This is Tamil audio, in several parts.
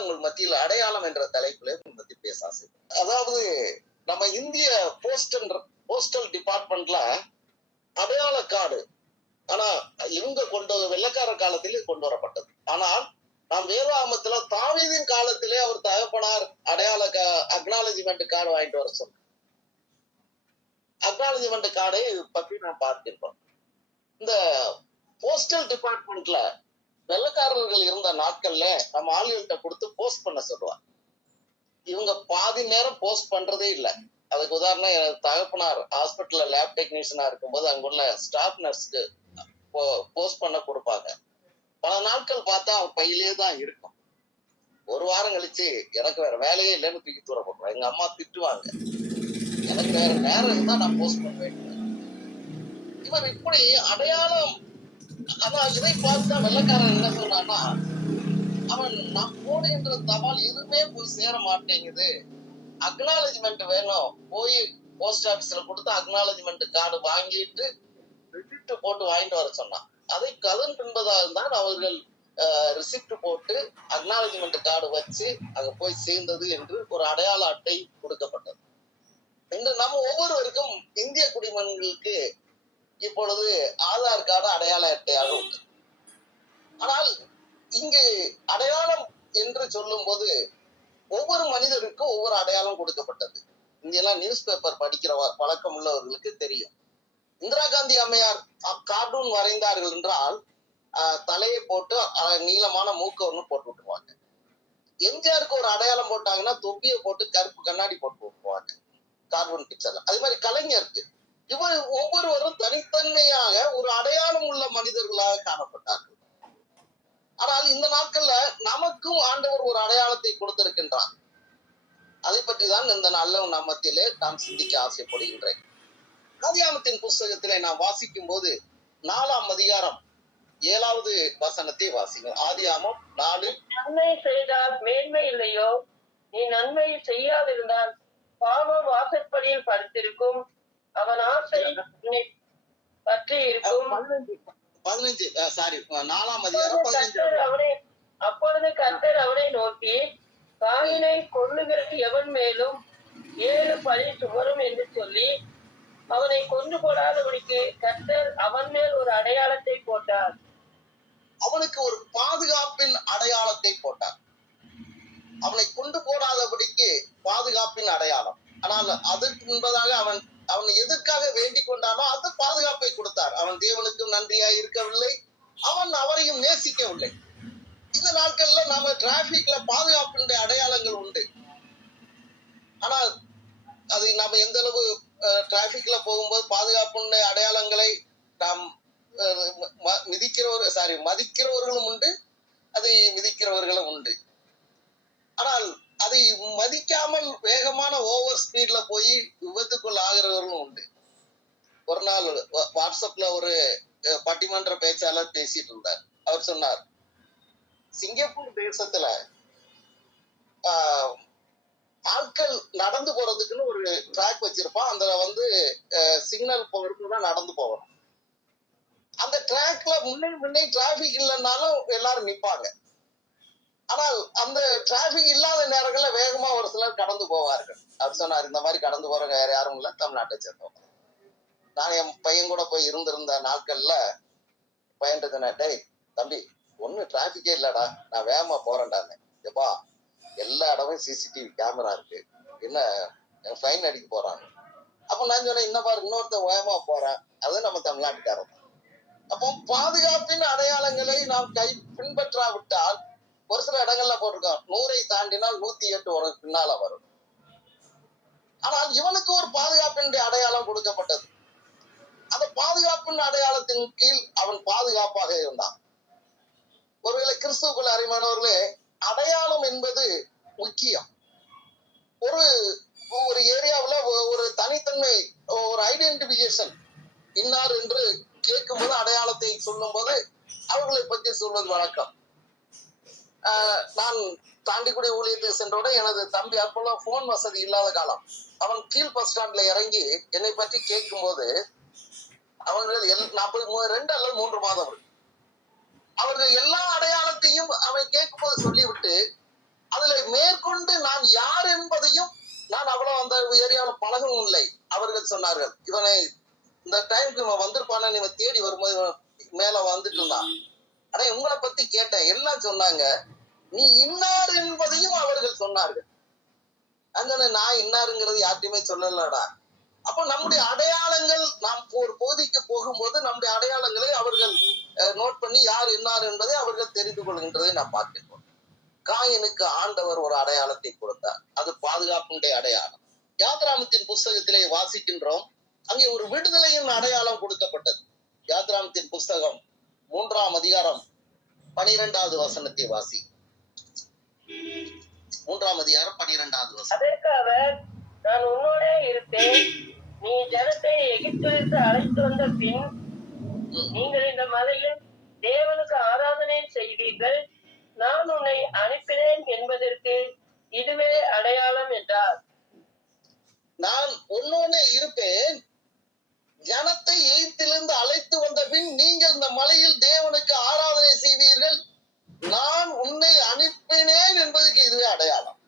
தான் உங்கள் மத்தியில் அடையாளம் என்ற தலைப்பிலே பத்தி பேச ஆசை. அதாவது நம்ம இந்திய போஸ்டல் டிபார்ட்மெண்ட்ல அடையாள கார்டு, ஆனா இவங்க வெள்ளக்கார காலத்திலே கொண்டு வரப்பட்டது. ஆனால் நாம் வேதாகமத்துல தாவீதின் காலத்திலே அவர் தகப்பனார் அடையாள அக்னாலஜ்மெண்ட் கார்டு வாங்கிட்டு வர சொன்னார். அக்னாலஜ்மெண்ட் கார்டை பற்றி நாம் பார்த்திருக்கோம். இந்த போஸ்டல் டிபார்ட்மெண்ட்ல வெள்ளக்காரர்கள் இருந்த நாட்கள்ல நம்ம ஆளுகள்கிட்ட கொடுத்து போஸ்ட் பண்ண சொல்லுவாங்க. இவங்க பாதி நேரம் போஸ்ட் பண்றதே இல்லை. அதுக்கு உதாரணம், எனக்கு தகப்பனார் ஹாஸ்பிட்டல்ல லேப் டெக்னீஷியனா இருக்கும்போது அங்குள்ள ஸ்டாஃப் நர்ஸ்க்கு போஸ்ட் பண்ண கொடுப்பாங்க. பல நாட்கள் பார்த்தா அவன் பையிலே தான் இருக்கும். ஒரு வாரம் கழிச்சு எனக்கு வேற வேலையே இல்லைன்னு தூக்கி தூர போடுவான். எங்க அம்மா திட்டுவாங்க, எனக்கு வேற நேரம் இருந்தா நான் போஸ்ட் பண்ணுவேன். இவன் இப்படி அடையாளம். ஆனா இதை பார்த்தா வெள்ளக்காரன் என்ன சொன்னான்னா, அவன் நான் போடுகின்ற தபால் எதுவுமே போய் சேர மாட்டேங்குது, அக்னாலஜ்மெண்ட் வேணும், போய் போஸ்ட் ஆபீஸ்ல கொடுத்து அக்னாலஜ்மெண்ட் கார்டு வாங்கிட்டு ரிசிப்ட் போட்டு வாங்கிட்டு வர சொன்னான். அதை கதன் பின்பதால் தான் அவர்கள் ரிசிப்ட் போட்டு அக்னாலஜ்மெண்ட் கார்டு வச்சு அங்க போய் சேர்ந்தது என்று ஒரு அடையாள அட்டை கொடுக்கப்பட்டது. இன்று நம்ம ஒவ்வொருவருக்கும் இந்திய குடிமகன்களுக்கு இப்பொழுது ஆதார் கார்டு அடையாள அட்டையாக உண்டு. ஆனால் இங்கு அடையாளம் என்று சொல்லும் போது ஒவ்வொரு மனிதருக்கும் ஒவ்வொரு அடையாளம் கொடுக்கப்பட்டது. இங்கெல்லாம் நியூஸ் பேப்பர் படிக்கிற பழக்கம் உள்ளவர்களுக்கு தெரியும். இந்திரா காந்தி அம்மையார் கார்ட்டூன் வரைந்தார்கள் என்றால் தலையை போட்டு நீளமான மூக்க ஒண்ணு போட்டு விட்டுருவாங்க. எம்ஜிஆருக்கு ஒரு அடையாளம் போட்டாங்கன்னா தொப்பியை போட்டு கருப்பு கண்ணாடி போட்டு விட்டுருவாங்க கார்ட்டூன் பிக்சர்ல. அதே மாதிரி கலைஞருக்கு இவர் ஒவ்வொருவரும் தனித்தன்மையாக ஒரு அடையாளம் உள்ள மனிதர்களாக காணப்பட்டார்கள். ஆனால் இந்த நாட்கள்ல நமக்கும் ஆண்டவர் ஒரு அடையாளத்தை கொடுத்திருக்கின்றார். அதை பற்றி தான் இந்த நல்ல நாமத்திலே நாம் சிந்திக்க ஆசைப்படுகின்றேன். ஆதியாகமத்தின் புஸ்தகத்திலே நாம் வாசிக்கும் போது 4ஆம் அதிகாரம் 7வது வசனத்தை வாசிங்க. ஆதியாகமம் 4. நன்மை செய்தால் மேன்மை இல்லையோ, நீ நன்மை செய்யாதிருந்தால் பாவம் வாசற்படியில் படுத்திருக்கும், அவன் ஆசை பற்றி இருக்கும். 15 4ஆம் அதிகாரம் 15. அப்பொழுது கர்த்தர் அவனை நோக்கி, காயினை கொல்லுகிற எவன் மேலும் 7 பழி சுமரும் என்று சொல்லி அவனை கொண்டு போடாதபடிக்கு கர்த்தர் அவன் மேல் ஒரு அடையாளத்தை போட்டார். அவனுக்கு ஒரு பாதுகாப்பின் அடையாளத்தை போட்டார். அவனை கொண்டு போடாதபடிக்கு பாதுகாப்பின் அடையாளம். ஆனால் அதற்கு முன்பதாக அவன் எதற்காக வேண்டிக் கொண்டானோ அது பாதுகாப்பை கொடுத்தார். அவன் தேவனுக்கும் நன்றியாய் இருக்கவில்லை, அவன் அவரையும் நேசிக்கவில்லை. இந்த நாட்கள்ல நாம டிராபிக்ல பாதுகாப்பினுடைய அடையாளங்கள் உண்டு. ஆனால் அது நாம எந்த அளவு டிராபிக்ல போகும்போது பாதுகாப்புடைய அடையாளங்களை நாம் மதிக்கிறவர்களும் உண்டு, அதை மிதிக்கிறவர்களும் உண்டு. ஆனால் அதை மதிக்காமல் வேகமான ஓவர் ஸ்பீட்ல போய் விபத்துக்குள் ஆகிறவர்களும் உண்டு. ஒரு நாள் வாட்ஸ்அப்ல ஒரு பட்டிமன்ற பேச்சாளர் பேசிட்டு இருந்தார். அவர் சொன்னார், சிங்கப்பூர் தேசத்துல ஆட்கள் நடந்து போறதுக்குன்னு ஒரு ட்ராக் வச்சிருப்பான். அந்த சிக்னல் போறதுக்கு தான் நடந்து போகணும். அந்த ட்ராக்ல முன்னே டிராபிக் இல்லைன்னாலும் எல்லாரும் நிப்பாங்க. ஆனால் அந்த டிராபிக் இல்லாத நேரங்கள்ல வேகமா ஒரு சிலர் கடந்து போவார்கள். அவர் சொன்னார், இந்த மாதிரி கடந்து போறவங்க வேற யாரும் இல்ல, தமிழ்நாட்டை சேர்ந்தவங்க. நான் என் பையன் கூட போய் இருந்திருந்த நாட்கள்ல பையன் சொன்னேன், டேய் தம்பி, ஒண்ணு டிராபிக்கே இல்லடா, நான் வேகமா போறேன்டான்னு. எப்பா, எல்லா இடமும் சிசிடிவி கேமரா இருக்கு, என்ன ஃபைன் அடிக்க போறாங்க. அப்ப நான் சொன்னேன், இந்த மாதிரி இன்னொருத்த வேகமா போறேன், அது நம்ம தமிழ்நாட்டுக்காரன். அப்போ பாதுகாப்பின் அடையாளங்களை நாம் பின்பற்றாவிட்டால், ஒரு சில இடங்கள்ல போட்டிருக்கோம் 100 தாண்டினால் 108 ஒரு பின்னால வரும். ஆனால் இவனுக்கு ஒரு பாதுகாப்பினுடைய அடையாளம் கொடுக்கப்பட்டது. அந்த பாதுகாப்பின் அடையாளத்தின் கீழ் அவன் பாதுகாப்பாக இருந்தான். ஒருவேளை கிறிஸ்துவுக்குள் அறிமானவர்களே, அடையாளம் என்பது முக்கியம். ஒரு ஏரியாவில் ஒரு தனித்தன்மை, ஒரு ஐடென்டிபிகேஷன், இன்னார் என்று கேட்கும்போது அடையாளத்தை சொல்லும் போது அவர்களை பற்றி சொல்வது வழக்கம். நான் தாண்டிக்குடி ஊழியத்துக்கு சென்றவுடன் எனது தம்பி, அப்பெல்லாம் போன் வசதி இல்லாத காலம், அவன் கீழ் பஸ் ஸ்டாண்ட்ல இறங்கி என்னை பற்றி கேட்கும் போது அவர்கள் 2 அல்லது 3 மாதம் அவர்கள் எல்லா அடையாளத்தையும் அவன் கேட்கும் போது சொல்லிவிட்டு இல்லை. அவர்கள் சொன்னார்கள், இவனை இந்த டைமுக்கு இவன் வந்திருப்பான, இவன் தேடி வரும்போது இவன் மேல வந்துட்டு இருந்தான். ஆனா உங்களை பத்தி கேட்டேன், எல்லாம் சொன்னாங்க, நீ இன்னார் என்பதையும் அவர்கள் சொன்னார்கள். அந்த நான் இன்னாருங்கிறது யார்ட்டையுமே சொல்லலடா. அப்போ நம்முடைய அடையாளங்கள், நாம் ஒரு பகுதிக்கு போகும்போது நம்முடைய அடையாளங்களை அவர்கள் நோட் பண்ணி யார் இன்னார் என்பதை அவர்கள் தெரிந்து கொள்கின்றதை நாம் பார்க்கிறோம். காயினுக்கு ஆண்டவர் ஒரு அடையாளத்தை கொடுத்தார், அது பாதுகாப்புடைய அடையாளம். யாத்ராமத்தின் புஸ்தகத்திலே வாசிக்கின்றோம், அங்கே ஒரு விடுதலையின் அடையாளம் கொடுக்கப்பட்டது. யாத்ராமத்தின் புஸ்தகம் 3ஆம் அதிகாரம் 12வது வசனத்தை வாசி. 3ஆம் அதிகாரம் 12வது வசனம். அதற்கு அவர், நான் உன்னோடே இருப்பேன், நீ ஜனத்தை எகிப்திலிருந்து அழைத்து வந்த பின் நீங்கள் இந்த மலையில் தேவனுக்கு ஆராதனை செய்வீர்கள், நான் உன்னை அனுப்பினேன் என்பதற்கு இதுவே அடையாளம் என்றார். நான் உன்னோடே இருப்பேன், ஜனத்தை எகிப்திலிருந்து அழைத்து வந்த பின் நீங்கள் இந்த மலையில் தேவனுக்கு ஆராதனை செய்வீர்கள், நான் உன்னை அனுப்பினேன் என்பதற்கு இதுவே அடையாளம்.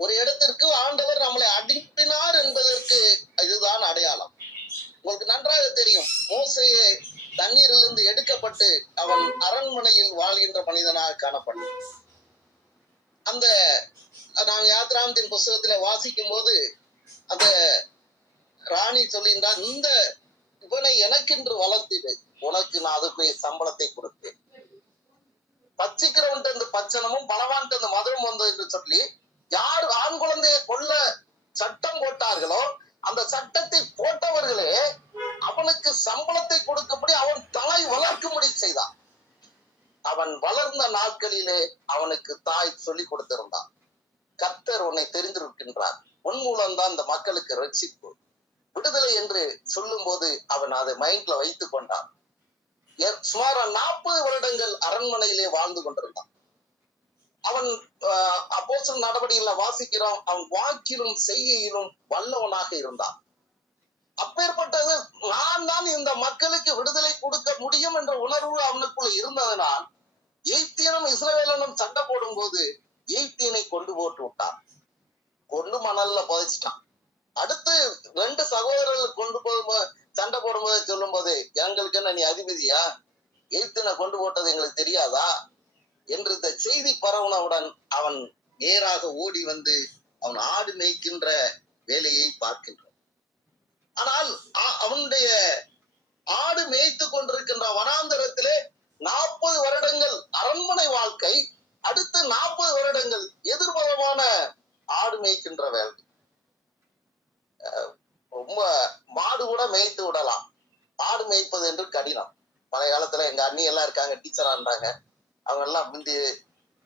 ஒரு இடத்திற்கு ஆண்டவர் நம்மளை அனுப்பினார் என்பதற்கு இதுதான் அடையாளம். உங்களுக்கு நன்றாக தெரியும், மோசேயை தண்ணீரிலிருந்து எடுக்கப்பட்டு அவன் அரண்மனையில் வாழ்கின்ற மனிதனாக காணப்பட்டான். அந்த நான் யாத்ராமத்தின் புஸ்தகத்திலே வாசிக்கும் போது அந்த ராணி சொல்லுகின்றார், இந்த இவனை எனக்கென்று வளர்த்திடு, உனக்கு நான் அதுக்கு சம்பளத்தை கொடுத்தேன். பச்சிக்கிறவன் என்று பச்சனமும் பலவான் என்று மதுரம் வந்தது என்று சொல்லி யார் ஆண் குழந்தையை கொல்ல சட்டம் போட்டார்களோ அந்த சட்டத்தை போட்டவர்களே அவனுக்கு சம்பளத்தை கொடுக்கப்படி அவன் தலை வளர்க்கும்படி செய்தான். அவன் வளர்ந்த நாட்களிலே அவனுக்கு தாய் சொல்லி கொடுத்திருந்தான், கர்த்தர் உன்னை தெரிந்திருக்கின்றார், உன் மூலம்தான் இந்த மக்களுக்கு ரட்சிப்பு விடுதலை என்று சொல்லும் போது அவன் அதை மைண்ட்ல வைத்துக் கொண்டான். சுமார் 40 வருடங்கள் அரண்மனையிலே வாழ்ந்து கொண்டிருந்தான். அவன் அப்போஸ்தலர் நடவடிக்கைகளை வாசிக்கிறோம், அவன் வாக்கிலும் செய்கையிலும் வல்லவனாக இருந்தான். அப்பேற்பட்டது நான் தான் இந்த மக்களுக்கு விடுதலை கொடுக்க முடியும் என்ற உணர்வு அவனுக்குள்ள இருந்ததனால் எகிப்தியனும் இஸ்ரவேலனும் சண்டை போடும் போது எகிப்தியனை கொண்டு போட்டு விட்டான், கொண்டு மணல்ல புதைச்சிட்டான். அடுத்து 2 சகோதரர்கள் கொண்டு போகும்போது சண்டை போடும்போது சொல்லும் போது, எங்களுக்கு என்ன நீ அதிபதியா, எகிப்தியனை கொண்டு போட்டது எங்களுக்கு தெரியாதா என்று இந்த செய்தி பரவுனவுடன் அவன் நேராக ஓடி வந்து அவன் ஆடு மேய்க்கின்ற வேலையை பார்க்கின்றான். ஆனால் அவனுடைய ஆடு மேய்த்து கொண்டிருக்கின்ற வனாந்தரத்திலே 40 வருடங்கள் அரண்மனை வாழ்க்கை, அடுத்து 40 வருடங்கள் எதிர்பதமான ஆடு மேய்க்கின்ற வேலை. ரொம்ப மாடு கூட மேய்த்து விடலாம், ஆடு மேய்ப்பது என்று கடினம். பழைய காலத்துல எங்க அண்ணி எல்லாம் இருக்காங்க, டீச்சரா இருந்தாங்க, அவங்க எல்லாம் முந்தி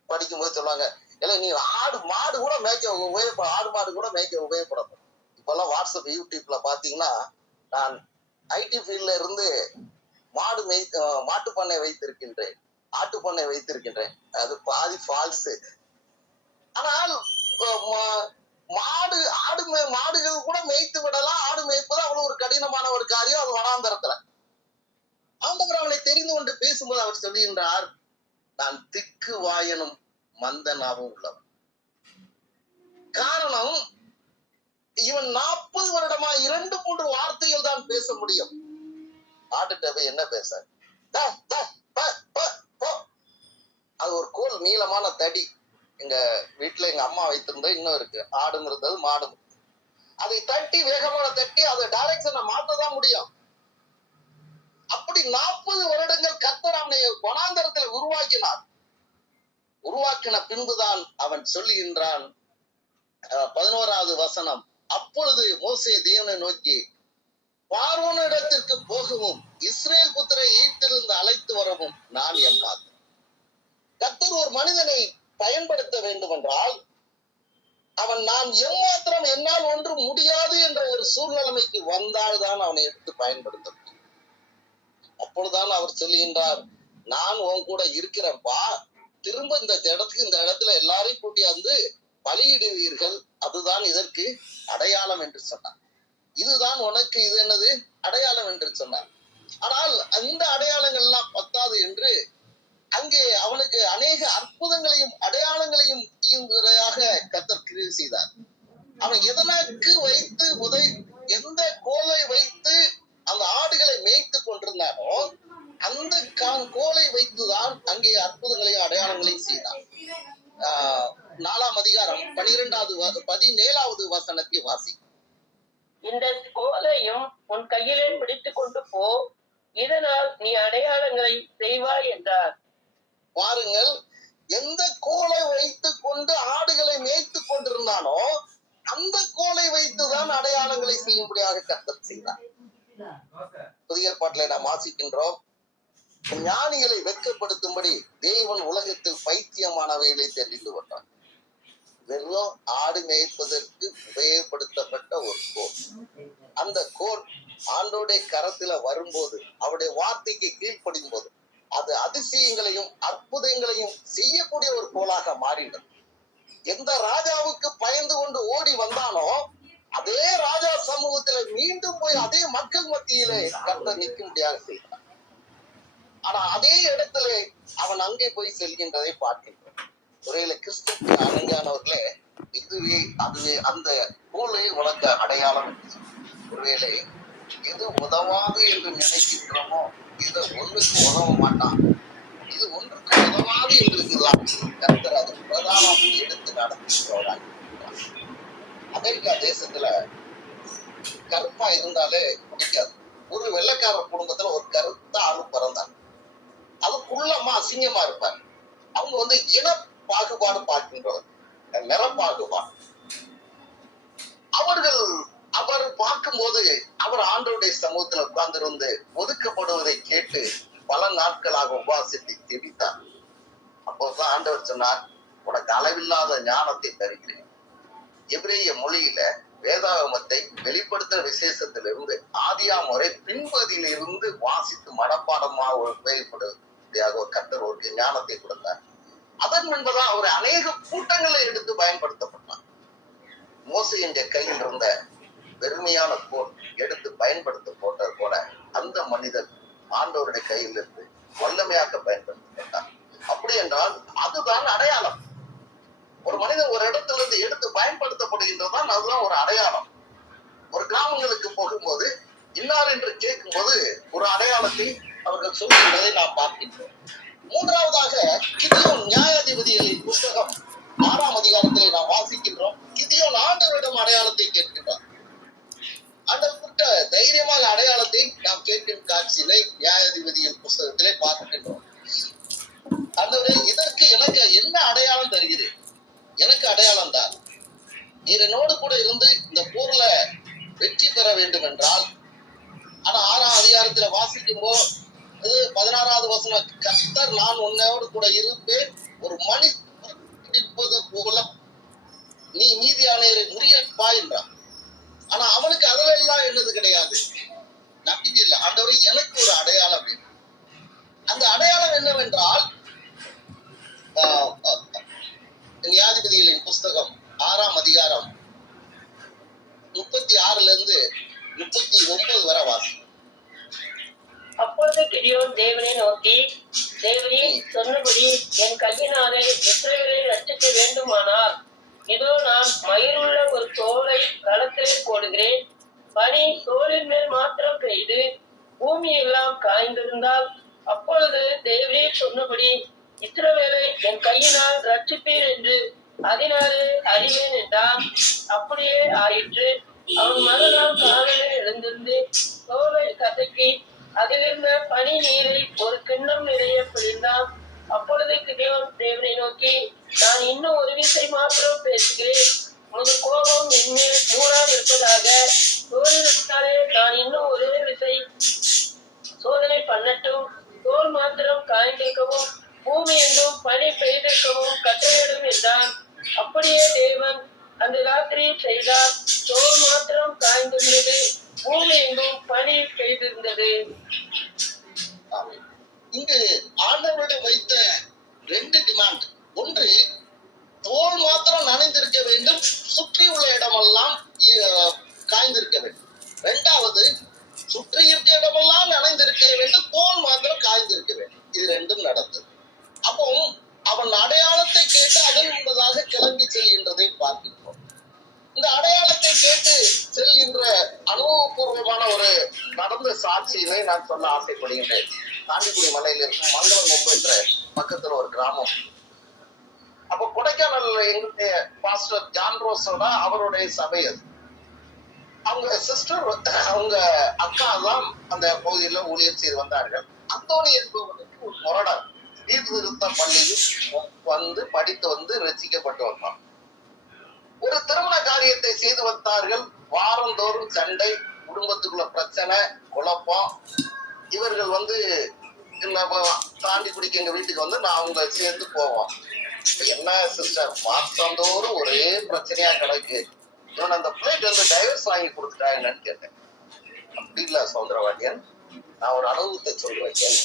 படிக்கும்போது சொல்லுவாங்க, இல்ல நீ மாடு கூட மேய்க்க ஆடு மாடு கூட மேய்க்க உபயோகப்படும். இப்பெல்லாம் வாட்ஸ்அப் யூடியூப்ல பாத்தீங்கன்னா, நான் ஐடி ஃபீல்ட்ல இருந்து மாட்டு பண்ணை வைத்திருக்கின்றேன், ஆட்டு பண்ணை வைத்திருக்கின்றேன், அது பாதி ஃபால்ஸ். ஆனால் மாடுகள் கூட மேய்த்து விடலாம், ஆடு மேய்ப்பது அவ்வளவு ஒரு கடினமான ஒரு காரியம், அது வனாந்தரத்துல. ஆண்டவர் அவனை தெரிந்து கொண்டு பேசும்போது அவர் சொல்லுகின்றார், நான் திக்கு வாயனும் மந்தனாவும் உள்ளவன். காரணம், இவன் 40 வருடமா 2-3 வார்த்தைகள் தான் பேச முடியும். ஆட்டுட்டவை என்ன பேச, அது ஒரு கோல் நீளமான தடி, எங்க வீட்டுல எங்க அம்மா வைத்திருந்தது இன்னும் இருக்கு, ஆடும் இருந்தது மாடும். அதை தட்டி வேகமான தட்டி அதை டைரக்ஷனை மாற்றதான் முடியும். அப்படி 40 வருடங்கள் கர்த்தர் அவனை வனாந்தரத்தில் உருவாக்கினார். உருவாக்கின பின்புதான் அவன் சொல்லுகின்றான், 11வது வசனம், அப்பொழுது மோசே தேவனை நோக்கி, பார்வோன் இடத்திற்கு போகவும் இஸ்ரேல் புத்திரை எகிப்திலிருந்து அழைத்து வரவும் நான் எம்மாத்திரம். கர்த்தர் ஒரு மனிதனை பயன்படுத்த வேண்டும் என்றால் அவன் நான் எம்மாத்திரம் என்னால் ஒன்று முடியாது என்ற ஒரு சூழ்நிலைமைக்கு வந்தால்தான் அவனை எடுத்து பயன்படுத்த முடியும். அப்பொழுதுதான் அவர் சொல்லுகின்றார், நான் உன் கூட இருக்கிறப்பா, திரும்ப இந்த இடத்துல எல்லாரையும் கூட்டியாந்து பலியிடுவீர்கள், அதுதான் இதற்கு அடையாளம் என்று சொன்னார். இதுதான் உனக்கு இது என்னது அடையாளம் என்று சொன்னார். ஆனால் அந்த அடையாளங்கள் எல்லாம் பத்தாது என்று அங்கே அவனுக்கு அநேக அற்புதங்களையும் அடையாளங்களையும் கர்த்தர் கிரியை செய்தார். அவன் எதனாக்கு வைத்து 4ஆம் அதிகாரம் 17வது வசனத்தை வாசி. இந்த கோலையும் உன் கையிலே பிடித்துக் கொண்டு போ, இதனால் நீ அடையாளங்களை செய்வாய் என்றார். பாருங்கள், எந்த கோலை வைத்துக் கொண்டு ஆடுகளை மேய்த்துக் கொண்டிருந்தானோ அந்த கோலை வைத்துதான் அடையாளங்களை செய்யும்படியாக கர்த்தர் செய்தார். புதிய ஏற்பாட்டிலே நாம் வாசிக்கின்றோம், ஞானிகளை வெட்கப்படுத்தும்படி தேவன் உலகத்தில் பைத்தியமானவைகளை தெரிந்து கொண்டார். வெறும் ஆடு மேய்ப்பதற்கு உபயோகப்படுத்தப்பட்ட ஒரு கோல். அந்த கோல் ஆண்டோடைய கரத்துல வரும்போது, அவருடைய வார்த்தைக்கு கீழ்ப்படியும் போது, அது அதிசயங்களையும் அற்புதங்களையும் செய்யக்கூடிய ஒரு கோலாக மாறினது. எந்த ராஜாவுக்கு பயந்து கொண்டு ஓடி வந்தானோ அதே ராஜா சமூகத்துல மீண்டும் போய் அதே மக்கள் மத்தியிலே கர்த்தர் நிற்கும்படியாக செய்தார். ஆனா அதே இடத்துல அவன் அங்கே போய் செல்கின்றதை பார்க்கின்றோம். ஒருவேளை கிறிஸ்துவுக்கு அணங்கானவர்களே, இதுவே அதுவே அந்த கோலை உனக்கு அடையாளம். ஒருவேளை எது உதவாது என்று நினைக்கின்றோமோ இது ஒன்றுக்கு உதவ மாட்டான், இது ஒன்றுக்கு உதவாது என்று இருக்குதான் கர்த்தர் அது பிரதானம் எடுத்து நடத்துகிறவராக. அமெரிக்கா தேசத்துல கருப்பா இருந்தாலே பிடிக்காது. ஒரு வெள்ளைக்கார குடும்பத்துல ஒரு கருத்த ஆளு பிறந்தாங்க. அதுக்குள்ளமா அசிங்கமா இருப்பார். அவங்க இன பாகுபாடு பார்க்கின்றவர், நிற பாகுபாடு. அவர் பார்க்கும்போது அவர் ஆண்டவருடைய சமூகத்துல உட்கார்ந்திருந்து ஒதுக்கப்படுவதை கேட்டு பல நாட்களாக உபாசித்து ஜெபித்தார். அப்போதான் ஆண்டவர் சொன்னார், உனக்கு அளவில்லாத ஞானத்தை தருகிறேன். எபிரேய மொழியில வேதாகமத்தை வெளிப்படுத்துற விசேஷத்திலிருந்து ஆதியாம் வரை பின்பதியிலிருந்து வாசித்து மனப்பாடமாக உபயோகப்படுவதாக ஒரு கர்த்தர் ஒரு ஞானத்தை கொடுத்தார். அதன் முன்பதான் அவர் அநேக கூட்டங்களை எடுத்து பயன்படுத்தப்பட்டார். மோசேயின் கையில் இருந்த வெறுமையான கோல் எடுத்து பயன்படுத்த போட்டது போல அந்த மனிதன் ஆண்டவருடைய கையில் இருந்து வல்லமையாக பயன்படுத்தப்பட்டார். அப்படி என்றால் அதுதான் அடையாளம். ஒரு மனிதன் ஒரு இடத்துல இருந்து எடுத்து பயன்படுத்தப்படுகின்றதான் அதுதான் ஒரு அடையாளம். ஒரு கிராமங்களுக்கு போகும்போது இன்னார் என்று கேட்கும் போது ஒரு அடையாளத்தை அவர்கள் சொல்கின்றதை நாம் பார்க்கின்றோம். மூன்றாவதாக கிதியோன் நியாயாதிபதிகளின் புஸ்தகம் 6ஆம் அதிகாரத்திலே நாம் வாசிக்கின்றோம். கிதியோன் ஆண்டவரிடம் அடையாளத்தை கேட்கின்றார். ஆண்டவர்கிட்ட தைரியமாக அடையாளத்தை நாம் கேட்கும் காட்சியினை நியாயாதிபதியின் புஸ்தகத்திலே பார்க்கின்றோம். ஆண்டவரே, இதற்கு எனக்கு என்ன அடையாளம் தருகிறேன்? எனக்கு அடையாளம் தான், நீர் என்னோடு கூட இருந்து இந்த போர்ல வெற்றி பெற வேண்டும் என்றால். ஆனா 6ஆம் அதிகாரத்துல வாசிக்கும் போது 16வது வசனம், கர்த்தர் நான் உன்னோடு கூட இருப்பேன், ஒரு மணி போல நீ மீதியானவரை முறியடிப்பாய் என்றான். ஆனா அவனுக்கு அதெல்லாம் என்னது கிடையாது, நம்பிக்கை இல்லை. ஆண்டவரே, எனக்கு ஒரு அடையாளம் வேணும். அந்த அடையாளம் என்னவென்றால் நியாயாதிபதிகளின் புஸ்தகம் 6ஆம் அதிகாரம் 36 39 வரை வாசி. அப்பொழுது கிதியோன் தேவனை நோக்கி, தேவரே சொன்னபடி என் கையினாலே இஸ்ரவேலை ரட்சிக்க வேண்டுமானால், இதோ நான் மயிருள்ள ஒரு தோலை களத்திலே போடுகிறேன். பனி தோலின் மேல் மாத்திரம் பெய்து பூமி எல்லாம் காய்ந்திருந்தால், அப்பொழுது தேவரே சொன்னபடி இஸ்ரவேலை என் கையினால் ரட்சிப்பீர் என்று அதனாலே அறிவேன் என்றான். அப்படியே ஆயிற்று. அவன் மறுநாள் காலையில் எழுந்திருந்து தோலை கசக்கி அதிலிருந்த பனி நீரை ஒரு கிண்ணம் நிறைய பிழிந்தான். அப்பொழுது கிதியோன் தேவனை நோக்கி, நான் இன்னும் ஒரு விசை மாத்திரம் பேசுகிறேன், உமது கோபம் என்மேல் மூடாது இருப்பதாக. தோலினாலே நான் இன்னும் ஒரே விசை சோதனை பண்ணட்டும். தோல் மாத்திரம் காய்ந்திருக்கவும் பூமி எங்கும் பனி பெய்திருக்கவும் கட்டளையிடும் என்றான். அப்படியே தேவன் அந்த ராத்திரியில் செய்தார். தோல் மாத்திரம் காய்ந்திருந்தது, பூமி எங்கும் பனி பெய்திருந்தது. இங்கு ஆண்டவரிடம் வைத்த 2 டிமாண்ட். ஒன்று, தோல் மாத்திரம் நனைந்திருக்க வேண்டும், சுற்றி உள்ள இடமெல்லாம் காய்ந்திருக்க வேண்டும். 2வது, சுற்றி இருக்க இடமெல்லாம் நனைந்திருக்க வேண்டும், தோல் மாத்திரம் காய்ந்திருக்க வேண்டும். இது 2ம் நடந்தது. அப்போ அவன் அடையாளத்தை கேட்டு அதன் முன்பதாக கிளம்பி செல்கின்றதை பார்க்கின்றோம். இந்த அடையாளத்தை கேட்டு செல்கின்ற அனுபவபூர்வமான ஒரு நடந்த சாட்சியினை நான் சொல்ல ஆசைப்படுகின்றேன். தாண்டிக்குடி மலையில இருக்கும் மங்களம் என்ற பக்கத்துல ஒரு கிராமம். அப்ப கொடைக்கானல்ல எங்களுடைய பாஸ்டர் ஜான் ரோஸோட அவருடைய சபை அது. அவங்க சிஸ்டர், அவங்க அக்கா தான் அந்த பகுதியில ஊழியர் செய்து வந்தார்கள். அந்தோணி என்பவனுக்கு ஒரு முரடர் சீர்திருத்த பள்ளியில் வந்து படித்து வந்து ரசிக்கப்பட்டு வந்தான். ஒரு திருமண காரியத்தை செய்து வந்தார்கள். வாரந்தோறும் சண்டை, குடும்பத்துக்குள்ள பிரச்சனை, குழப்பம். இவர்கள் வந்து தாண்டி குடிக்க எங்க வீட்டுக்கு வந்து நான் அவங்க சேர்ந்து போவோம். என்ன சிஸ்டர், மாசந்தோறும் ஒரே பிரச்சனையா கிடக்கு, இவன் அந்த பிள்ளைக்கு வந்து டைவர்ஸ் வாங்கி கொடுத்துட்டாங்கன்னு கேட்டேன். அப்படி இல்ல சௌந்தரவாடியன், நான் ஒரு அனுபவத்தை சொல்றேன் கேள்வி.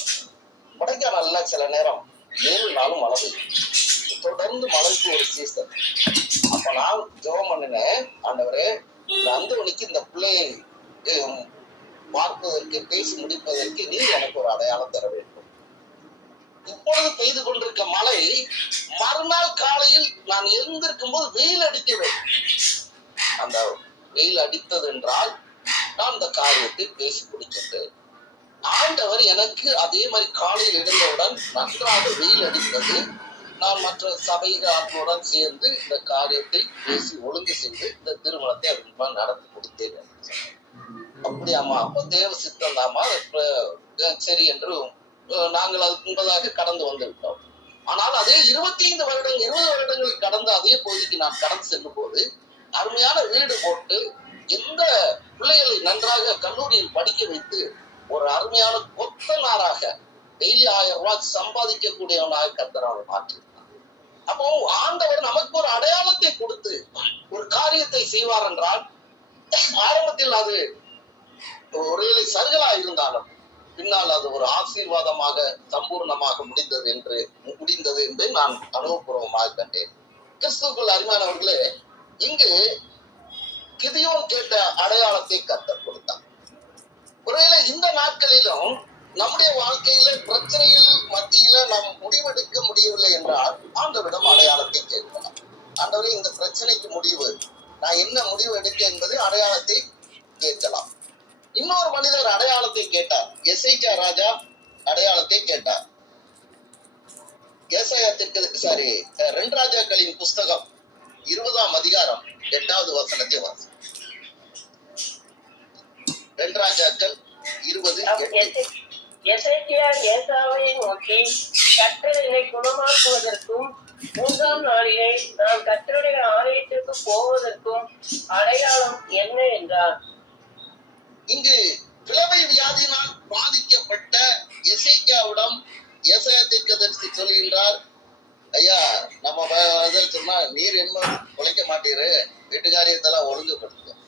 கொடைக்கானல்ல சில நேரம் 7 நாளும் மழை பெய்யும், தொடர்ந்து மழைக்கு ஒரு சீசன். அப்ப நான் ஜெபம் பண்ணினேன், ஆண்டவரே இந்த அந்தவனுக்கு இந்த பிள்ளையை பார்ப்பதற்கு, பேசி முடிப்பதற்கு நீ எனக்கு ஒரு அடையாளம் தர வேண்டும். இப்பொழுது பெய்து கொண்டிருக்க மழை மறுநாள் காலையில் நான் எழுந்திருக்கும் போது வெயில் அடிக்க வேண்டும். அந்த வெயில் அடித்தது என்றால் நான் இந்த காரியத்தை பேசி முடிக்கின்றேன். ஆண்டவர் எனக்கு அதே மாதிரி காலையில் எழுந்தவுடன் நன்றாக வெயில் அடித்தது. நான் மற்ற சபைகளுடன் சேர்ந்து இந்த காரியத்தை பேசி ஒழுங்கு செய்து இந்த திருமணத்தை அதிகமா நடத்தி கொடுத்தேன். அப்படியாமா, அப்போ தேவ சித்தம் தாமா, சரி என்று நாங்கள் அதுக்கு முன்பதாக கடந்து வந்து விட்டோம். ஆனால் அதே 25 வருடங்கள் 20 வருடங்களுக்கு கடந்த அதே பகுதிக்கு நான் கடந்து செல்லும் போது அருமையான வீடு போட்டு எந்த பிள்ளைகளை நன்றாக கல்லூரியில் படிக்க வைத்து ஒரு அருமையான கொத்தனாராக டெய்லி 1000 ரூபாய் சம்பாதிக்கக்கூடியவனாக கர்த்தர் அவனை மாற்றினார். அப்போ ஆண்டவர் நமக்கு ஒரு அடையாளத்தை கொடுத்து ஒரு காரியத்தை செய்வார் என்றால் ஆரம்பத்தில் அது ஒருவேளை சருகலா இருந்தாலும் பின்னால் அது ஒரு ஆசீர்வாதமாக சம்பூர்ணமாக முடிந்தது என்று நான் அனுபவபூர்வமாக கண்டேன். கிறிஸ்துவுக்குள் அருமையானவர்களே, இங்கு கிதியோன் கேட்ட அடையாளத்தை கர்த்தர் கொடுத்தார். ஒருவேளை இந்த நாட்களிலும் நம்முடைய வாழ்க்கையில பிரச்சனையில் மத்தியில நாம் முடிவெடுக்க முடியவில்லை என்றால் ஆண்டவரிடம் அடையாளத்தை கேட்கலாம். ஆண்டவரே, இந்த பிரச்சனைக்கு முடிவு, நான் என்ன முடிவு எடுக்க என்பதை அடையாளத்தை கேட்கலாம். இன்னொரு மனிதர் அடையாளத்தை கேட்டார். எசேக்கியா ராஜா அடையாளத்தை கேட்டார். ஏசாயாத்திற்கு 2 ராஜாக்களின் புஸ்தகம் 20ஆம் அதிகாரம் 8வது வசனத்தை வாசி. 2 ராஜாக்கள் 20:8. எசேக்கியா ஏசாவை நோக்கி, கர்த்தர் என்னை குணமாக்குவதற்கும் 3ஆம் நாளிலே நான் கர்த்தருடைய ஆலயத்திற்கு போவதற்கும் அடையாளம் என்ன என்றார். இங்கு பிளவை வியாதியினால் பாதிக்கப்பட்ட எசேக்கியாவிடம் ஏசாயா தீர்க்கதரிசி சொல்கின்றார், ஐயா, நம்ம சொன்னா நீர் என்ன உழைக்க மாட்டீரு, வீட்டுக்காரியத்தெல்லாம் ஒழுங்குபடுத்தும்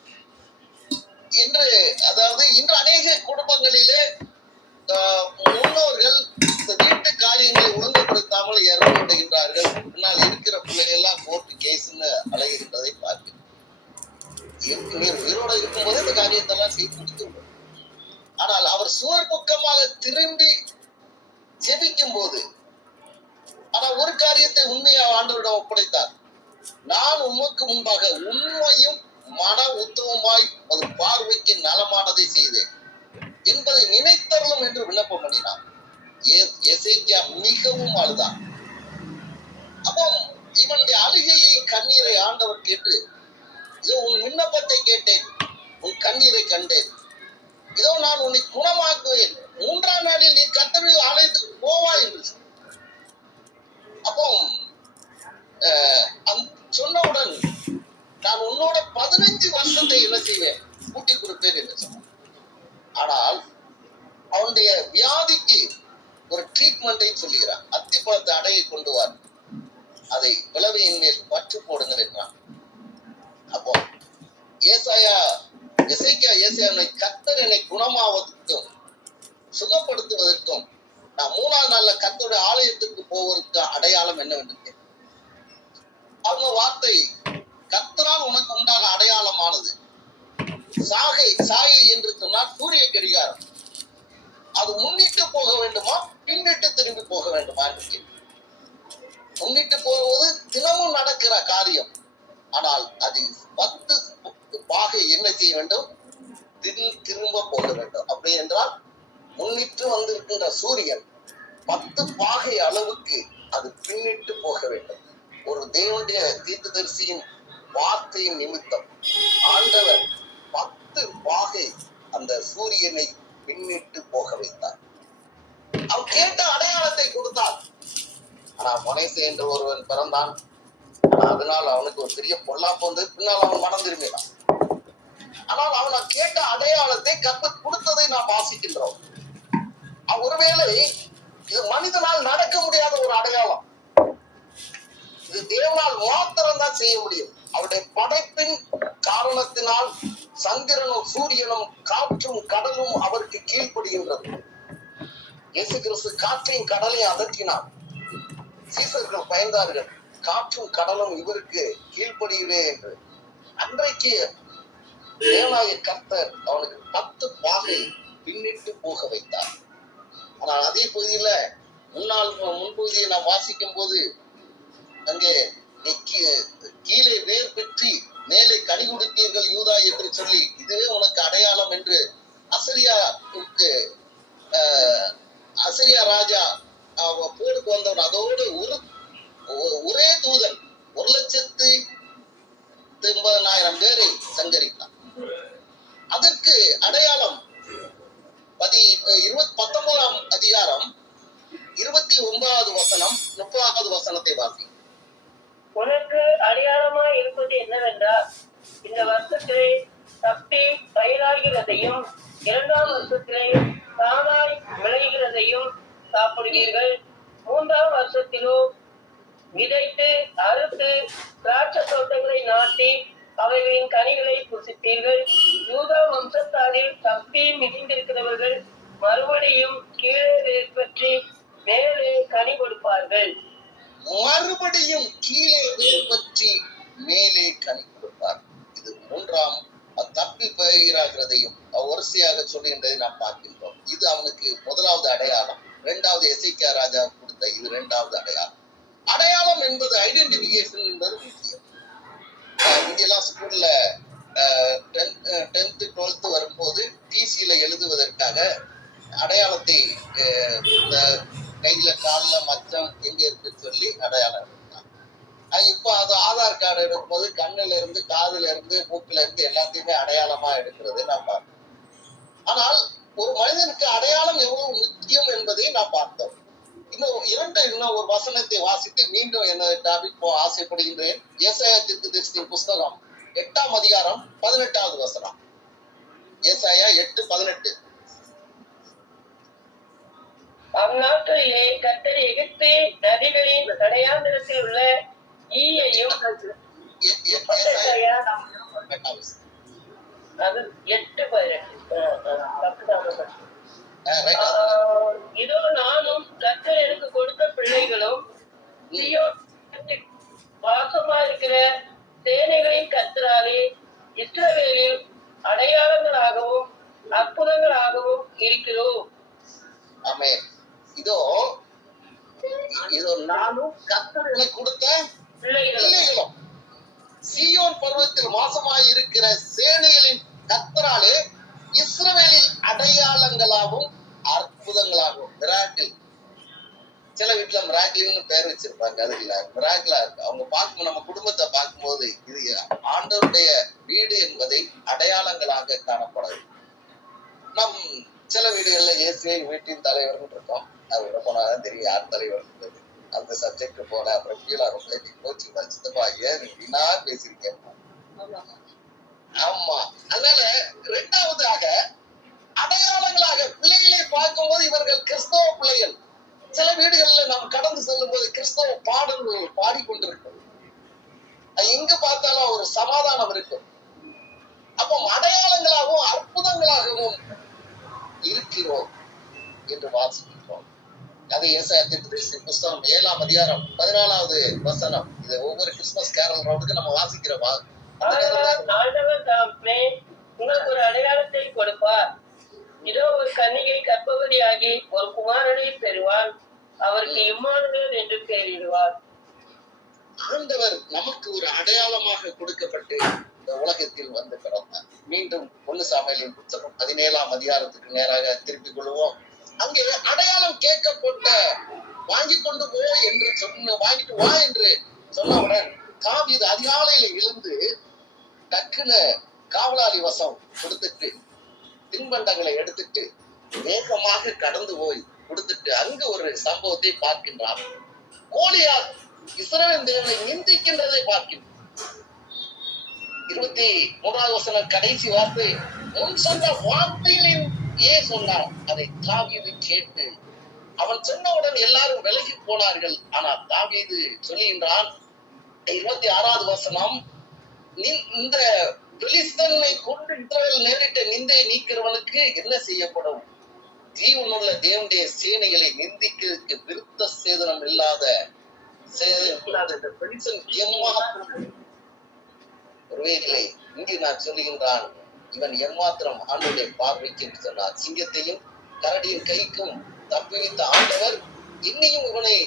என்று. அதாவது இன்று அநேக குடும்பங்களிலே முன்னோர்கள் இந்த வீட்டு காரியங்களை ஒழுங்குபடுத்தாமல் இறந்து விடுகின்றார்கள். பின்னால் இருக்கிற பிள்ளைகள் எல்லாம் கோர்ட்டு கேஸ்ன்னு அலைகின்றதை பார்க்கிறேன். நீர் உயிரோடு இருக்கும்போது இந்த காரியத்தெல்லாம் செய்து முடித்து விடும். ஆனால் அவர் சுவர் பக்கமாக திரும்பி ஜெபிக்கும் போது, ஆனா ஒரு காரியத்தை உண்மையா ஆண்டவரிடம் ஒப்படைத்தார். நான் உமக்கு முன்பாக உண்மையும் மன உத்தமமாய் ஒரு பார்வைக்கு நலமானதை செய்தேன் என்பதை நினைத்தரலும் என்று விண்ணப்பம் பண்ணினார். எசேக்கியா மிகவும் அழுதான். அப்போ இவனுடைய அழுகையை, கண்ணீரை ஆண்டவர் கேட்டு, இதோ உன் விண்ணப்பத்தை கேட்டேன், உன் கண்ணீரை கண்டேன், இதோ நான் உன்னை குணமாக்குவேன், 3ஆம் நாளில் நீ கர்த்தருடைய ஆலயத்துக்கு போவாய் என்று சொன்னார். அப்போ சொன்னவுடன் நான் உன்னோட 15 வருஷத்தை என்ன செய்வேன், கூட்டி கொடுப்பேன் என்று சொன்னார். ஆனால் அவனுடைய வியாதிக்கு ஒரு ட்ரீட்மெண்டை சொல்லுகிறான். அத்திப்பழத்தை அடையை கொண்டு வர, அதை விளவையின் மேல் பற்று போடுங்கள் என்றான். அப்போ எசேக்கியா கர்த்தர் என்னை குணமாவதற்கும் சுகப்படுத்துவதற்கும் நான் 3ஆம் நாள்ல கர்த்தருடைய ஆலயத்துக்கு போவதற்கு அடையாளம் என்னவென்று கேட்டேன். அவங்க வார்த்தை, கர்த்தரால் உனக்கு உண்டான அடையாளமானது சாகை என்று சொன்னால் சூரிய கடிகாரம். அது முன்னிட்டு போக வேண்டுமா, பின்னிட்டு திரும்பி போக வேண்டுமா என்று கேட்டேன். முன்னிட்டு போவது தினமும் நடக்கிற காரியம். ஆனால் அது 10 பாகை என்ன செய்ய வேண்டும், திரும்ப போக வேண்டும். அப்படி என்றால் முன்னிட்டு வந்திருக்கின்ற சூரியன் 10 பாகை அளவுக்கு அது பின்னிட்டு போக வேண்டும். ஒரு தேவனுடைய தீர்க்கதரிசியின் வார்த்தையின் நிமித்தம் ஆண்டவர் 10 பாகை அந்த சூரியனை பின்னிட்டு போக வைத்தார். அவன் கேட்ட அடையாளத்தை கொடுத்தார். ஆனா மனேசே என்று ஒருவன் பிறந்தான். அதனால் அவனுக்கு ஒரு பெரிய பொல்லாப்பு வந்து பின்னால் அவன் மனம் திரும்பினான். ஆனால் அவன் கேட்ட அடையாளத்தை கர்த்தர் கொடுத்ததை நாம் வாசிக்கின்றோம். ஒருவேளை இது மனிதனால் நடக்க முடியாத ஒரு அடையாளம். இது தேவனால் மாத்திரம் தான் செய்ய முடியும். அவருடைய படைப்பின் காரணத்தினால் சந்திரனும் சூரியனும் காற்றும் கடலும் அவருக்கு கீழ்ப்படுகின்றது. இயேசு கிறிஸ்து காற்றையும் கடலையும் அதட்டினார். சீசர்கள் பயந்தார்கள், காற்றும் கடலும் இவருக்கு கீழ்ப்படுகிறே என்று. அன்றைக்கு தேவனாகிய கர்த்தர் அவனுக்கு 10 பாகை பின்னிட்டு போக வைத்தார். ஆனால் அதே பகுதியில முன்பகுதியை நாம் வாசிக்கும் போது அங்கே கீழே வேர் பெற்றி மேலே கனி கொடுப்பீர்கள் யூதா என்று சொல்லி, இதுவே உனக்கு அடையாளம் என்று அசரியா ராஜா போருக்கு வந்தவன் அதோடு ஒரே தூதன் 1,80,000 பேரை சங்கரித்தான். அதற்கு அடையாளம் 19ஆம் அதிகாரம் 29வது வசனம் 30வது வசனத்தை வாசி. உனக்கு அடையாளமாய் இருப்பது என்னவென்றால், இந்த வருஷத்திலே தப்பி பயிராகிறதையும் 2ஆம் வருஷத்திலே தானாய் விளைகிறதையும் சாப்பிடுவீர்கள். 3ஆம் வருஷத்திலோ விதைத்து அறுத்து திராட்சை தோட்டங்களை நாட்டி அவைகளின் கனிகளை புசித்தீர்கள். யூதா வம்சத்தாரில் தப்பி மிகுந்திருக்கிறவர்கள் மறுபடியும் கீழே பற்றி மேலே கனி கொடுப்பார்கள். மறுபடியும் கீழே வேர் பற்றி மேலே கனி கொடுப்பார். இது 3ஆம் தப்பி பயிராகிறதையும் வரிசையாக சொல்லுகின்றதை நாம் பார்க்கின்றோம். இது அவனுக்கு முதலாவது அடையாளம். 2வது எசேக்கியா ராஜா கொடுத்த இது 2வது அடையாளம். அடையாளம் என்பது ஐடென்டிபிகேஷன் என்பது முக்கியம். இங்கெல்லாம் ஸ்கூல்ல 10th 12th வரும்போது டிசியில எழுதுவதற்காக அடையாளத்தை இந்த கையில கால்ல மச்சம் எங்க இருக்குன்னு சொல்லி அடையாளம் எடுத்தாங்க. இப்ப அது ஆதார் கார்டு எடுக்கும்போது கண்ணுல இருந்து காதுல இருந்து மூக்குல இருந்து எல்லாத்தையுமே அடையாளமா எடுக்கிறது நாம் பார்க்கிறோம். ஆனால் ஒரு மனிதனுக்கு அடையாளம் எவ்வளவு முக்கியம் என்பதை நாம் பார்த்தோம். இன்னும் ஒரு வசனத்தை வாசித்து மீண்டும் என்ன டாபிக் போக ஆசைப்படுகின்றேன். ஏசாயா தீர்க்கதரிசியின் புஸ்தகம் 8ஆம் அதிகாரம் 18வது வசனம். ஏசாயா 8:18. அந்நாட்களிலே கர்த்தர் எகிப்து நதிகளின் கடையாந்திரத்தில் உள்ள ஈயையும் அது 8:18. இதோ நானும் கர்த்தர் எனக்கு கொடுத்த பிள்ளைகளும் வாசமா இருக்கிற சேனைகளின் கர்த்தராலே இஸ்ரவேலில் அடையாளங்களாகவும் அற்புதங்களாகவும் இருக்கிறோம். ஆமென். இதோ நானும் கர்த்தர் எனக்கு கொடுத்த பிள்ளைகளும் சீயோன் பர்வதத்தில் வாசமாய் இருக்கிற சேனைகளின் கர்த்தராலே இஸ்ரவேலில் அடையாளங்களாகவும் அற்புதங்களாகவும். மிராக்கிள். சில வீட்டுல மிராக்கிள்னு பேர் வச்சிருப்பாங்க. அது இல்ல, மிராக்கிளா இருக்கு. அவங்க பார்க்கும் நம்ம குடும்பத்தை பார்க்கும்போது இது ஆண்டவருடைய வீடு என்பதை அடையாளங்களாக காணப்படாது. நம் சில வீடுகள்ல இயேசுவை வீட்டின் தலைவர் இருக்கோம். அது விட போனாதான் தெரியும் யார் தலைவர். அந்த சப்ஜெக்ட் போன அப்புறம் கீழே ரொம்ப கோச்சு வச்சுப்பா ஏன் வீணா பேசிருக்கேன். ஆமா. அதனால 2வதாக அடையாளங்களாக பிள்ளைகளை பார்க்கும்போது இவர்கள் கிறிஸ்தவ பிள்ளைகள். சில வீடுகள்ல நாம் கடந்து செல்லும் போது கிறிஸ்தவ பாடல்கள் பாடிக்கொண்டிருக்கும். எங்க பார்த்தாலும் ஒரு சமாதானம் இருக்கும். அப்போ அடையாளங்களாகவும் அற்புதங்களாகவும் இருக்கிறோம் என்று வாசிக்கிறோம். அது ஏசாயா தீர்க்கதரிசி புஸ்தகம் 7ஆம் அதிகாரம் 14வது வசனம். இது ஒவ்வொரு கிறிஸ்துமஸ் கேரல் ரவுண்டுக்கு நம்ம வாசிக்கிறோமா? ஆண்டவர் தாமே உங்களுக்கு ஒரு அடையாளத்தை கொடுப்பார். இதோ ஒரு கன்னிகை கர்ப்பவதியாகி ஒரு குமாரனை பெறுவார். அவருக்கு இம்மானுவேல் என்று பெயரிடுவார். ஆண்டவர் நமக்கு ஒரு அடையாளமாக கொடுக்கப்பட்டு இந்த உலகத்தில் வந்து பிறந்தார். மீண்டும் 1 சாமுவேலின் புத்தகம் 17ஆம் அதிகாரத்துக்கு நேராக திருப்பிக் கொள்வோம். அங்கே அடையாளம் கேட்கப்பட்ட வாங்கி கொண்டு போ என்று வாங்கிட்டு வா என்று சொன்னவுடன் தாவீது அதிகாலையில எழுந்து டக்குன்னு காவலாளி வசம் கொடுத்துட்டு தின்பண்டங்களை எடுத்துட்டு வேகமாக கடந்து போய் கொடுத்துட்டு அங்கு ஒரு சம்பவத்தை பார்க்கின்றார். கோலியாத் இஸ்ரவேல் தேவனை நிந்திக்கின்றதை பார்க்கின்றார். 23வது வசனம் கடைசி வார்த்தை, முன் சொன்ன வார்த்தைகளின் ஏன் சொன்னார், அதை தாவீது கேட்டு அவன் சொன்னவுடன் எல்லாரும் விலகி போனார்கள். ஆனால் தாவீது சொல்லுகின்றான் 26வது வசனம், இந்த பெலிஸ்தனை கொண்டு இஸ்ரவேல் நேரிட்ட நிந்தையை நீக்கிறவனுக்கு என்ன செய்யப்படும்? ஜீவனுள்ள தேவனுடைய சேனைகளை நிந்திக்கிறதுக்கு விருத்த சேதனம் இல்லாத இந்த பெலிஸ்தன் ஏமாத்திரம் ஒருவேளை இங்கு நான் சொல்லுகின்றான், இவன் எம்மாத்திரம் ஆண்டவருடைய பார்வைக்கு என்று சொன்னார். சிங்கத்தையும் கரடியின் கைக்கும் தப்புவித்த ஆண்டவர் இன்னையும் இவனை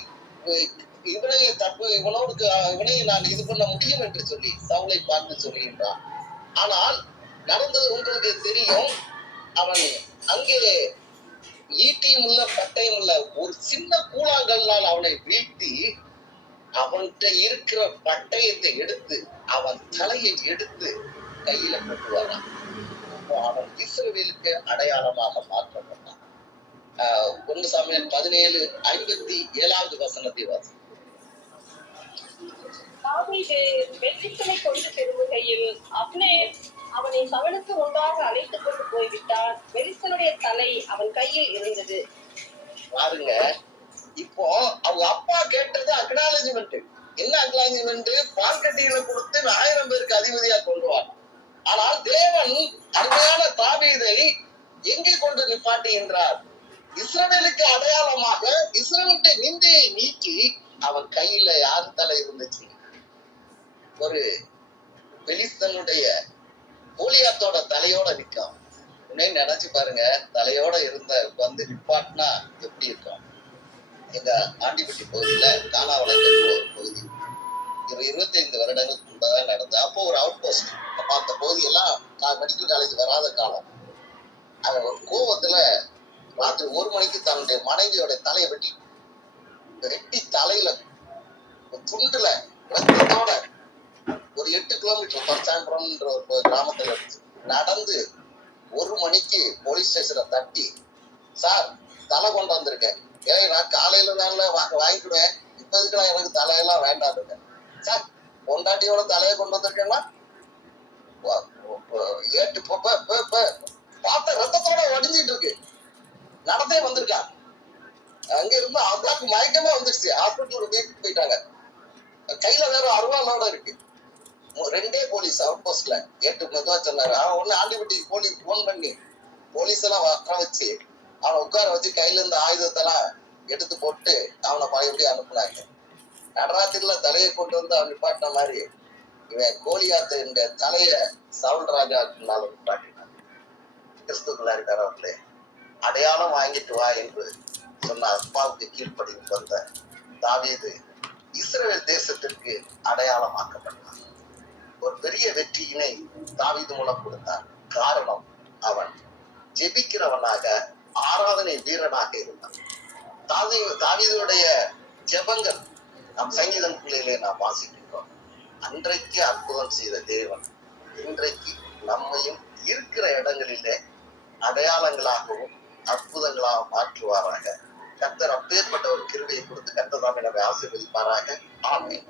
நான் இது பண்ண முடியும் என்று சொல்லி சவுலை பார்த்து சொல்லுகின்றான். ஆனால் நடந்தது உங்களுக்கு தெரியும். அவன் அங்கே ஈட்டியும் உள்ள பட்டயம் உள்ள ஒரு சின்ன கூழாங்கல்னால் அவனை வீழ்த்தி அவன்கிட்ட இருக்கிற பட்டயத்தை எடுத்து அவன் தலையை எடுத்து கையில கொண்டுவாரான். அவன் இஸ்ரவேலுக்கு அடையாளமாக மாற்றப்பட்டான். 1 சாமுவேல் 17:57வது வசனத்தை வாசி. தாவீது பெலிஸ்தனை கொண்டு திரும்புகையில் அப்னேர் அவனை சவுலுக்கு முன்பாக அழைத்துக் கொண்டு போய்விட்டான். பெலிஸ்தனுடைய தலை அவன் கையில் இருந்தது. பாருங்க, இப்போ அவங்க அப்பா கேட்டது அக்னாலஜ்மெண்ட். என்ன அக்னாலஜ்மெண்ட்? பால்கட்டிகளை கொடுத்து 1000 பேருக்கு அதிபதியா கொண்டுவார். ஆனால் தேவன் அருமையான தாவீதை எங்கே கொண்டு நிப்பாட்டுகின்றார்? இஸ்ரவேலுக்கு அடையாளமாக இஸ்ரவேலுடைய நிந்தையை நீக்கி அவன் கையில யார் தலை இருந்துச்சு? ஒரு பெலிஸ்தனுடைய கோலியாத்தோட தலையோட நிற்கும். நினைச்சு பாருங்க, தலையோட இருந்த வந்து நிப்பாட்டினா எப்படி இருக்கும்? எங்க ஆண்டிப்பட்டி பகுதியில காணாவளங்கள் ஒரு பகுதி 25 வருடங்களுக்கு முன்பதான் நடந்தது. அப்போ ஒரு அவுட் போஸ்ட். அப்ப அந்த பகுதியெல்லாம் நான் மெடிக்கல் காலேஜ் வராத காலம். அவன் ஒரு கோவத்துல ராத்திரி 1 மணிக்கு தன்னுடைய மனைவியோட தலையை வெட்டி தலையில துண்டுல ரத்தத்தோட ஒரு 8 கிலோமீட்டர் பர்சாம்பரம்ன்ற ஒரு கிராமத்துல நடந்து 1 மணிக்கு போலீஸ் ஸ்டேஷனை தட்டி, சார் தலை கொண்டு வந்திருக்கேன். நான் காலையில தானே வாங்கிடுவேன், இப்ப இதுக்கு நான் எனக்கு தலையெல்லாம் வேண்டாம் இருக்கேன். சார் பொண்டாட்டியோட தலையை கொண்டு வந்திருக்கேன்னா ஏட்டு பார்த்த ரத்தத்தோட வடிஞ்சிட்டு இருக்கு. நடந்தே வந்திருக்கா. அங்க இருந்து அதாக்கு மயக்கமே வந்துருச்சு. ஹாஸ்பிட்டலுக்கு போயிட்டாங்க. கையில வேற அருவாளோட இருக்கு. 2 போலீஸ் அவுட் போஸ்ட்ல 8 மெதுவா சொன்னாரு. அவன் ஒண்ணு ஆண்டிப்பட்டி போலீஸ் போன் பண்ணி போலீஸ் எல்லாம் வர வச்சு அவனை உட்கார வச்சு கையில இருந்த ஆயுதத்தெல்லாம் எடுத்து போட்டு அவனை பழையபடி அனுப்புனாங்க. நடராத்திரில தலையை கொண்டு வந்து அவன் நிப்பாட்டின மாதிரி இவன் கோலியாத்து இந்த தலைய சவுல் ராஜா நிப்பாட்டினான். கிறிஸ்துக்குள்ள இருக்கார். அவர்களே, அடையாளம் வாங்கிட்டு வா என்று சொன்ன அப்பாவுக்கு கீழ்ப்படிந்து வந்த தாவீது இஸ்ரவேல் தேசத்திற்கு அடையாளமாக்கப்பட்டான். ஒரு பெரிய வெற்றியினை தாவீது மூலம் கொடுத்தார். காரணம், அவன் ஜெபிக்கிறவனாக ஆராதனை வீரனாக இருந்தான். தாவீதுடைய ஜெபங்கள் நம் சங்கீதம் பிள்ளையிலே நாம் வாசிக்கின்றோம். அன்றைக்கு அற்புதம் செய்த தேவன் இன்றைக்கு நம்மையும் இருக்கிற இடங்களிலே அடையாளங்களாகவும் அற்புதங்களாக மாற்றுவாராக. கர்த்தர் அப்பேற்பட்ட ஒரு கிருபையை கொடுத்து கர்த்தர் நம்மை ஆசீர்வதிப்பாராக. ஆமென்.